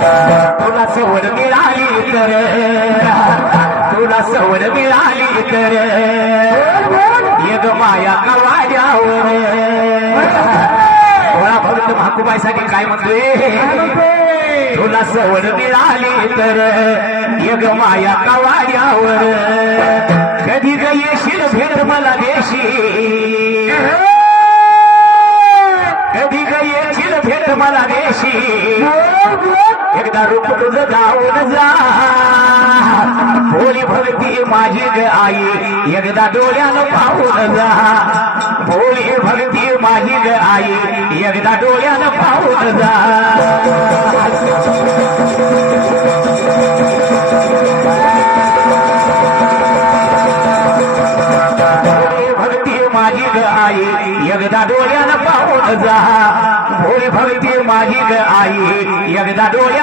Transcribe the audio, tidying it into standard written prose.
तुला सवड मिळाली तर तुला सवड मिळाली तर यग माया कवाड्यावर थोडा भक्त महाकुबाईसाठी काय म्हणतोय तुला सवड मिळाली तर यग माया कवाड्यावर कधी ग येशील भेट मला देशी कधी ग येशील भेट मला देशी एकदा रूप तुझं जाऊन जा भोली भक्ती माझी ग आई एकदा डोळ्यानं पाहून जा भोली भक्ती माझी ग आई एकदा डोळ्यानं पाहून जा भोली भक्ती माझी ग आई एकदा डोळ्यानं पाहून जा भोली भक्ती माझी ग आई एकदा डोळ्या